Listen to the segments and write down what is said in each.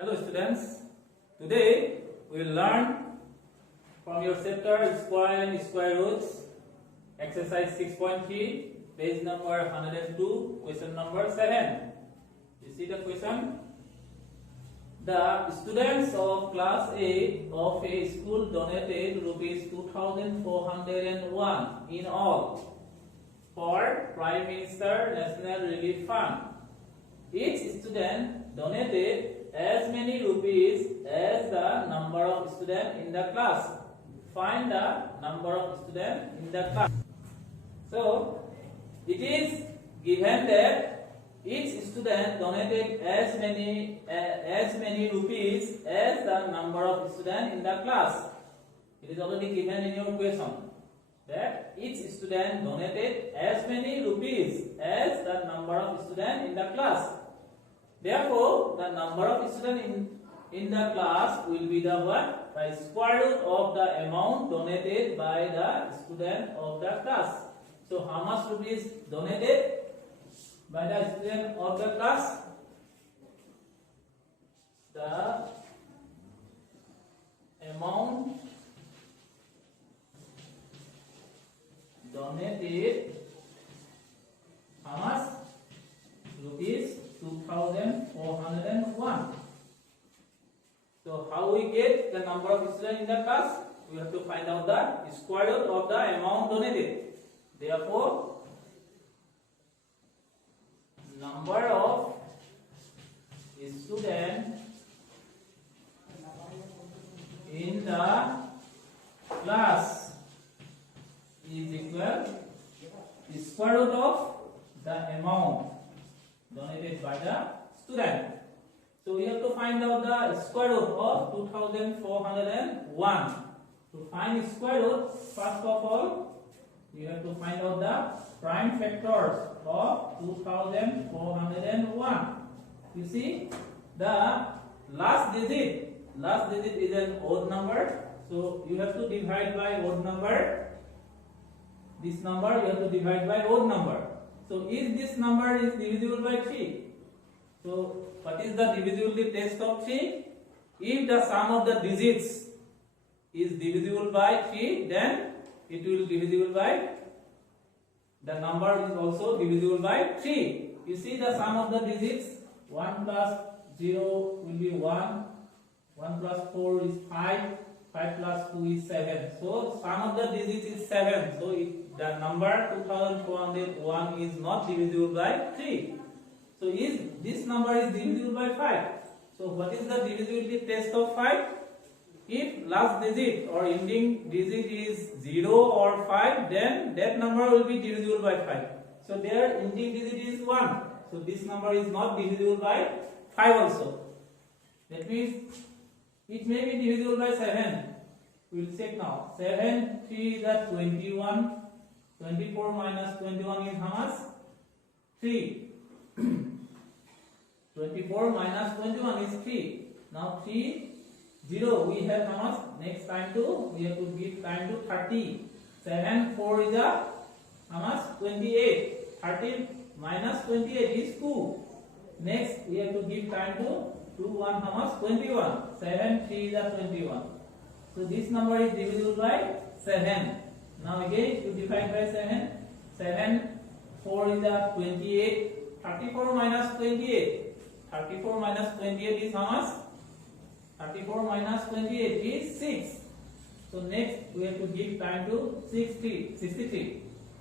Hello students, today we will learn from your chapter Square and Square Roots, exercise 6.3, page number 102, question number 7. You see the question? The students of class 8 of a school donated rupees 2,401 in all for Prime Minister National Relief Fund. Each student donated as many rupees as the number of students in the class. Find the number of students in the class. So it is given that each student donated as many rupees as the number of students in the class. It is already given in your question that each student donated as many rupees as the number of students in the class. Therefore, the number of students in the class will be the what? The square root of the amount donated by the student of the class. So, how much rupees donated by the student of the class? The amount donated, how much? Rupees 2,401. So how we get the number of students in the class? We have to find out the square root of the amount donated. Therefore, number of students in the class is equal to square root of the amount donated by the student. So we have to find out the square root of 2,401. To find the square root, first of all, you have to find out the prime factors of 2,401. You see, the last digit is an odd number. So you have to divide by odd number. This number you have to divide by odd number. So if this number is divisible by 3, so what is the divisibility test of 3? If the sum of the digits is divisible by 3, then it will be divisible by, the number is also divisible by 3. You see the sum of the digits, 1 plus 0 will be 1, 1 plus 4 is 5, 5 plus 2 is 7. So sum of the digits is 7. So the number 2,401 is not divisible by 3. So this number is divisible by 5. So what is the divisibility test of 5? If last digit or ending digit is 0 or 5, then that number will be divisible by 5. So their ending digit is 1. So this number is not divisible by 5 also. That means it may be divisible by 7. We will check now. 7, 3 is at 21. 24 minus 21 is how much? 3. 24 minus 21 is 3. Now 3, 0. We have how much? Next time to, we have to give time to 30. 7, 4 is a how much? 28. 30 minus 28 is 2. Next, we have to give time to 2, 1, how much? 21. 7, 3 is a 21. So this number is divisible by 7. Now again to divide by 7. 7, 4 is a 28. 34 minus 28. 34 minus 28 is how much? 34 minus 28 is 6. So next we have to give time to 63.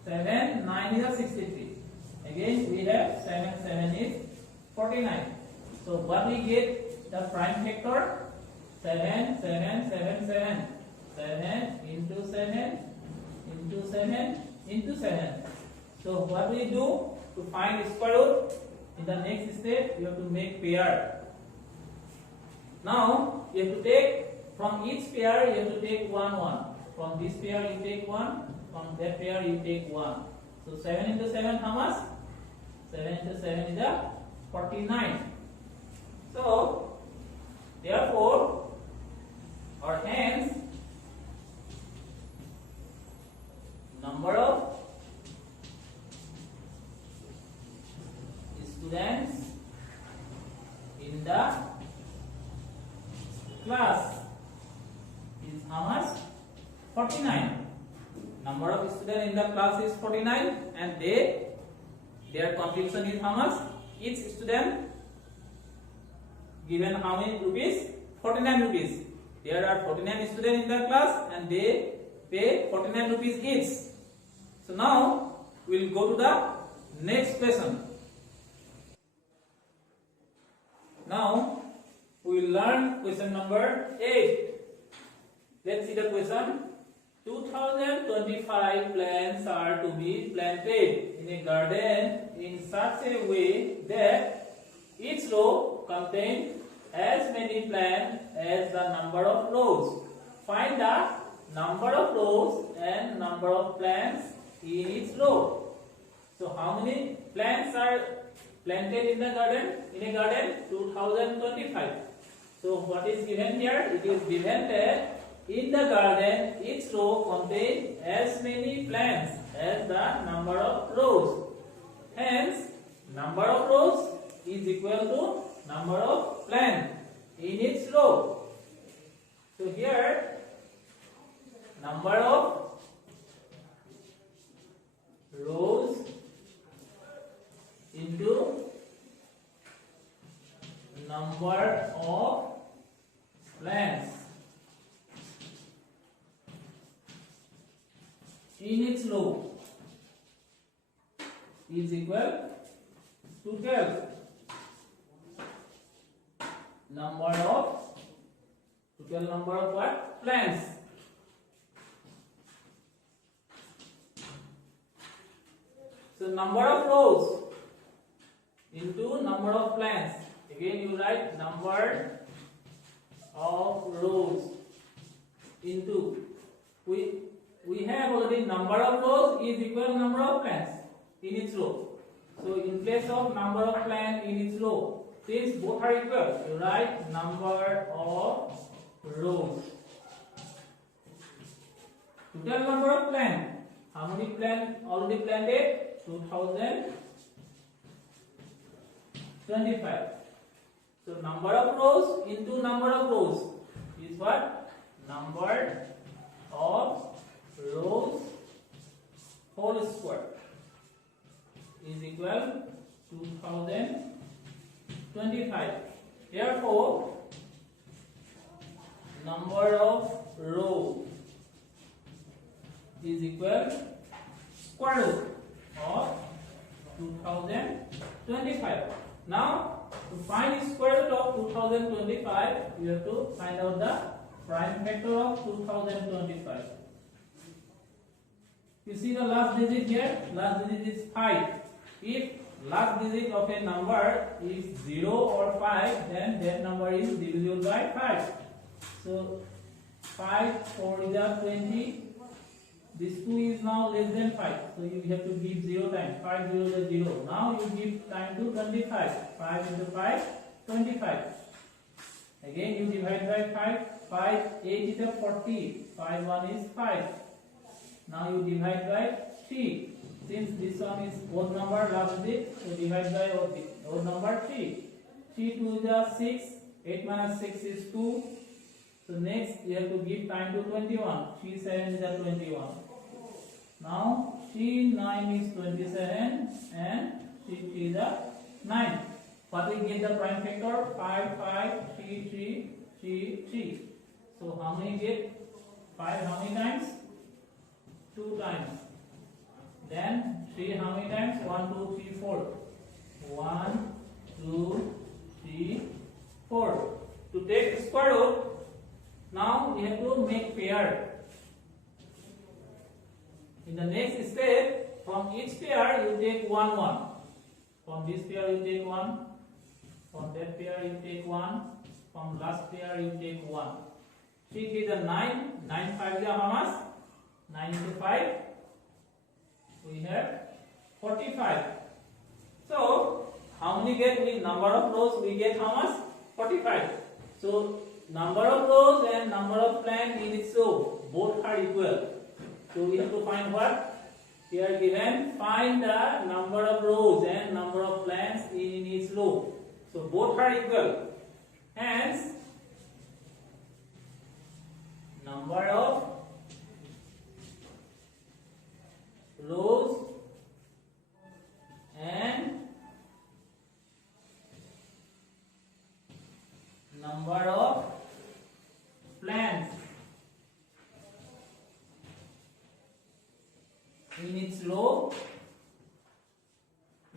7, 9 is a 63. Again we have 7, 7 is 49. So what we get? The prime factor? 7, 7, 7, 7. 7 into 7 into 7 into 7. So what we do to find the square root? In the next step, you have to make pair. Now you have to take from each pair, you have to take 1, 1. From this pair you take 1. From that pair you take 1. So 7 into 7 how much? 7 into 7 is a 49. So therefore, or hence, number of students in the class is how much? 49. Number of students in the class is 49, and their contribution is how much? Each student given how many rupees? 49 rupees. There are 49 students in the class, and they pay 49 rupees each. So now we will go to the next question. Now we will learn question number 8. Let's see the question. 2025 plants are to be planted in a garden in such a way that each row contains as many plants as the number of rows. Find the number of rows and number of plants in each row. So how many plants are planted in the garden? In a garden 2025. So what is given here? It is given that in the garden each row contains as many plants as the number of rows. Hence number of rows is equal to number of plants in each row. So here number of rows into number of plants in its row is equal to 12. Total number of what? Plants. So number of rows into number of plants. Again you write number of rows into, we have already number of rows is equal to number of plants in each row. So in place of number of plants in each row, since both are equal, you write number of rows. Total number of plants. How many plants already planted? 2025. So number of rows into number of rows is what? Number of rows whole square is equal to 2025. Therefore, number of rows is equal square root of 2025. Now, to find the square root of 2025, you have to find out the prime factor of 2025. You see the last digit here? Last digit is 5. If last digit of a number is 0 or 5, then that number is divisible by 5. So 5 4 is 20. This 2 is now less than 5. So you have to give 0 times. 5 0 is 0. Now you give time to 25. 5 into 5, 25. Again you divide by 5. 5 8 is 40. 5 1 is 5. Now you divide by 3. Since this one is odd number last digit, so divide by odd number 3. 3 2 is 6. 8 minus 6 is 2. So next you have to give time to 21. 3 7 is 21. Now 3 9 is 27 and 3 3 is 9. What we get the prime factor? 5 5 3 3 3 3. So how many get? 5 how many times? 2 times. Then 3 how many times? 1 2 3 4. 1 2 3 4. To take square root, now we have to make pair. In the next step, from each pair you take 1 1. From this pair you take 1. From that pair you take 1. From last pair you take 1. 3 3 is 9. 9 5 is how much? 9 into 5. We have 45. So how many get we? Number of rows we get how much? 45. So number of rows and number of plants in its row both are equal. So we have to find what? We are given find the number of rows and number of plants in each row. So both are equal. Hence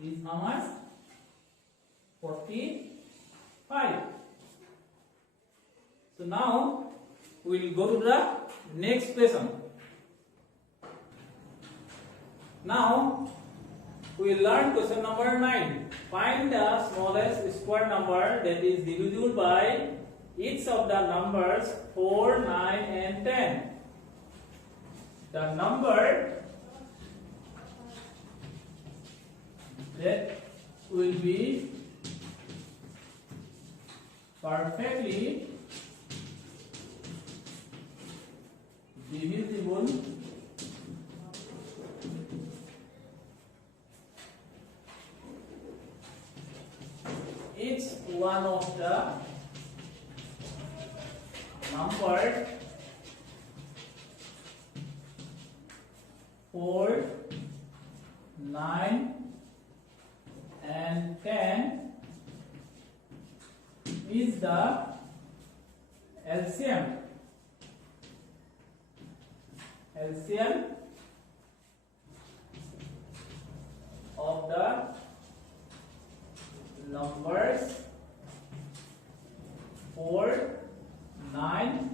is how much? 45. So now we will go to the next question. Now we will learn question number 9. Find the smallest square number that is divisible by each of the numbers 4, 9 and 10. The number that will be perfectly divisible each one of the number 4, 9 and 10 is the LCM. LCM of the numbers 4, 9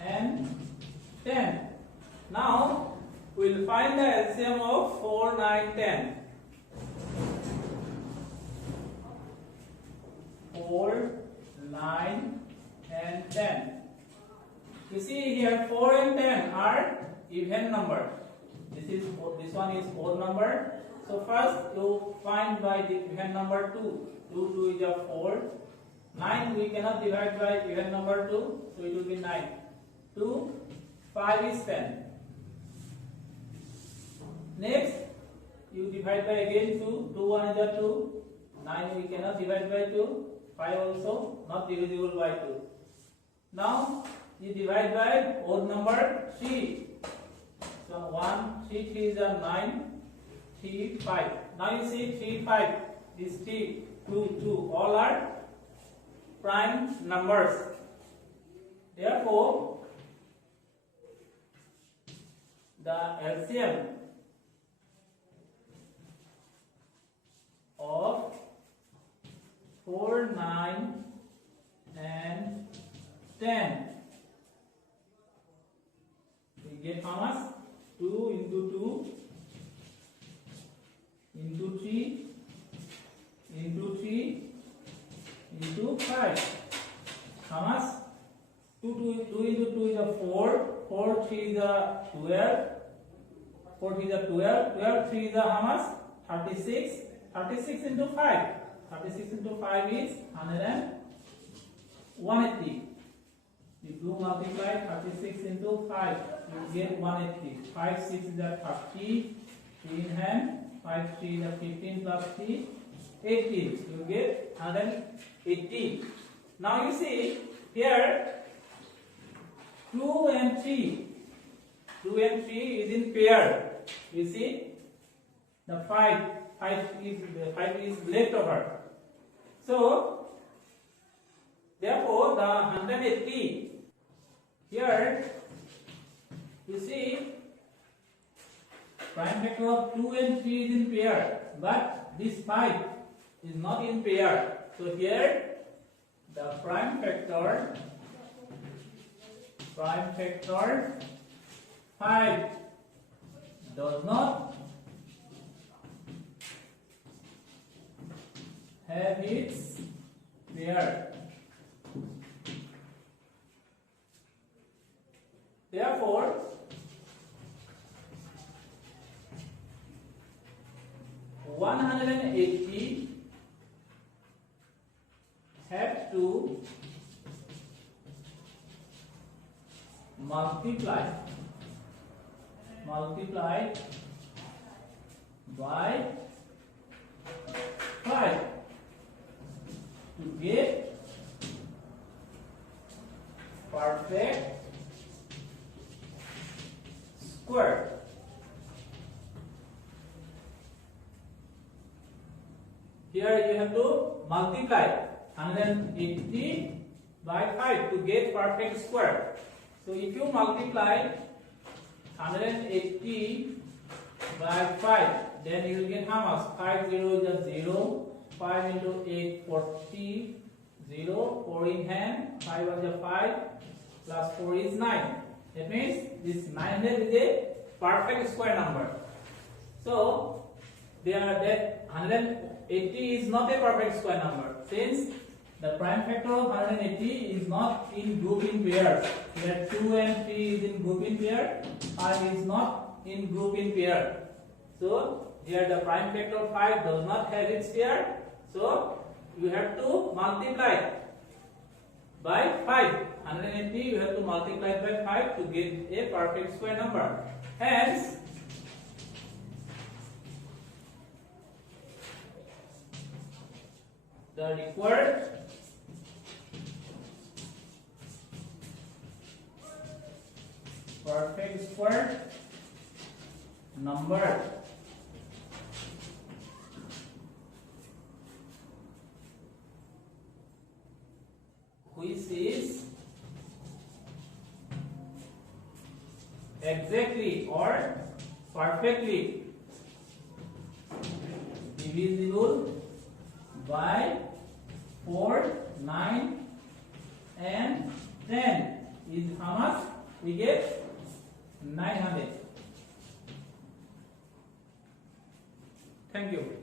and 10. Now we will find the LCM of 4, 9, 10. 4, 9 and 10. You see here 4 and 10 are even number. This one is odd number. So first you find by the even number 2. 2 is a 4. 9 we cannot divide by even number 2, so it will be 9. 2, 5 is 10. Next you divide by again 2. 2 1 is a 2. 9 we cannot divide by 2. 5 also not divisible by 2. Now you divide by odd number 3. So 1, 3, 3 is a 9, 3, 5. Now you see 3, 5 is 3, 2, 2. All are prime numbers. Therefore, the LCM of 4, 9 and 10. We get how much? 2 into 2 into 3 into 3 into 5. How much? 2 into 2 is a 4. 4, 3 is a 12. 4 3 is a 12. 12, 3 is a how much? 36. 36 into 5. 36 into 5 is 180. If you multiply 36 into 5, you get 180. 5 6 is a 30. 3 in hand. 5 3 is a 15 plus 3, 18. You get 180. Now you see here 2 and 3. 2 and 3 is in pair. You see the 5 is left over. So therefore the 180 here you see prime factor of 2 and 3 is in pair, but this 5 is not in pair. So here the prime factor 5 does not have its pair. Therefore, (180) have to multiply by 5 to get perfect square. Here you have to multiply 180 by 5 to get perfect square. So if you multiply 180 by 5, then you will get how much? 5 0 is just 0. 5 into 8 40. 0. 4 in hand. 5 was a 5 plus 4 is 9. That means this 900 is a perfect square number. So that 180 is not a perfect square number, since the prime factor of 180 is not in group in pairs. Here 2 and 3 is in group in pair, 5 is not in group in pair. So here the prime factor of 5 does not have its pair. So you have to multiply by 5. 180 you have to multiply by 5 to get a perfect square number. Hence the required perfect square number which is exactly or perfectly divisible by 4, 9 and 10 is how much? We get 900. Thank you.